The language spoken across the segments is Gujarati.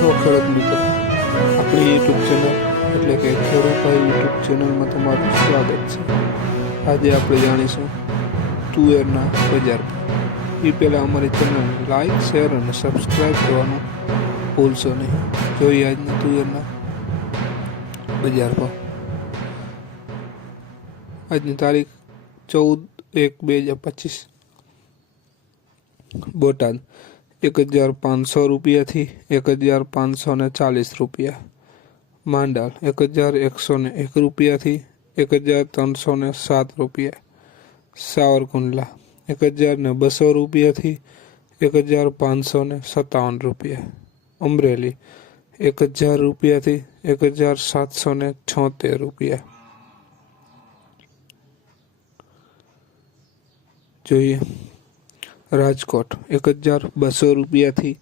છો ખેડૂત મિત્રો? આપણી યુટ્યુબ ચેનલ એટલે કે ખેડૂતભાઈ યુટ્યુબ ચેનલમાં તમારું સ્વાગત છે. આજે આપણે જાણીશું તુવેરના બજાર. એ પહેલાં અમારી ચેનલને લાઈક શેર અને સબસ્ક્રાઈબ કરવાનું ભૂલશો નહીં. જોઈએ આજના તુવેરના બજાર ભાવ. આજની તારીખ ચૌદ એક બે હજાર પચીસ. બોટાદ. એક હજાર પાંચસો રૂપિયાથી એક હજાર પાંચસો ને ચાલીસ રૂપિયા. માંડાલ, એક હજાર એકસો ને એક રૂપિયાથી એક હજાર ત્રણસો ને સાત રૂપિયા. સાવરકુંડલા, એક હજાર ને બસો રૂપિયાથી એક હજાર પાંચસો ને સત્તાવન રૂપિયા. અમરેલી, એક હજાર રૂપિયાથી એક હજાર સાતસો ને છોતેર રૂપિયા. જોઈએ. રાજકોટ. એક હજાર બસો રૂપિયાથી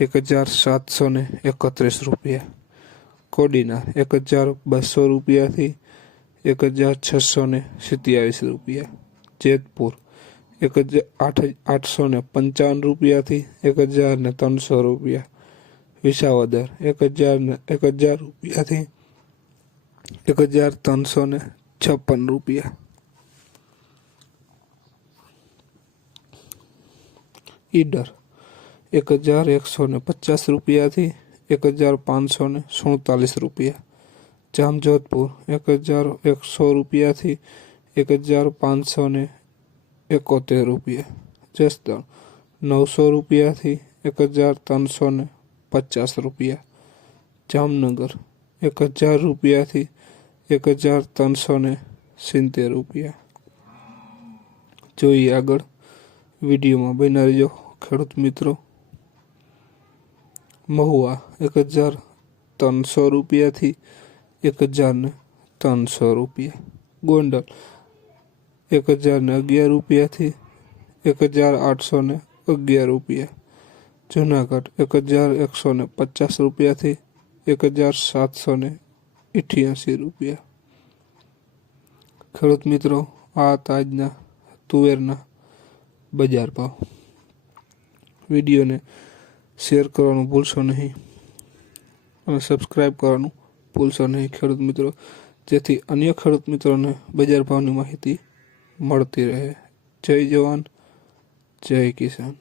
એક હજાર સાતસો ને એકત્રીસ રૂપિયા. કોડીનાર. એક હજાર બસો રૂપિયાથી એક હજાર છસો ને સિત્યાવીસ રૂપિયા. જેતપુર. એક હજાર આઠ, આઠસો ને પંચાવન રૂપિયાથી એક હજાર ને ત્રણસો રૂપિયા. વિસાવદર. એક હજાર ને, એક હજાર રૂપિયાથી એક હજાર ત્રણસો ને છપ્પન રૂપિયા. ઈડર એક હજાર એકસો ને પચાસ રૂપિયાથી એક હજાર પાંચસો ને સુડતાલીસ રૂપિયા જામજોધપુર એક હજાર એકસો રૂપિયાથી એક હજાર પાંચસો ને એકોતેર રૂપિયા જસદણ નવસો રૂપિયાથી એક હજાર ત્રણસો ને પચાસ રૂપિયા જામનગર એક હજાર રૂપિયાથી એક હજાર ત્રણસો ને સિત્તેર રૂપિયા જોઈએ આગળ વિડીયોમાં બન્યા રહેજો. ખેડૂત મિત્રો, મહુવા એક હજાર ત્રણસો રૂપિયાથી એક હજાર ને ત્રણસો રૂપિયા. ગોંડલ એક હજાર ને અગિયાર રૂપિયાથી એક હજાર આઠસો ને અગિયાર રૂપિયા. જુનાગઢ એક હજાર એકસો ને પચાસ રૂપિયાથી એક હજાર સાતસો ને અઠ્યાસી રૂપિયા. ખેડૂત મિત્રો, આ તાજના તુવેરના બજાર ભાવ. વિડીયોને શેર કરવાનું ભૂલશો નહીં અને સબસ્ક્રાઈબ કરવાનું ભૂલશો નહીં, ખેડૂત મિત્રો. જેથી અન્ય ખેડૂત મિત્રોને બજાર ભાવની માહિતી મળતી રહે. જય જવાન, જય કિસાન.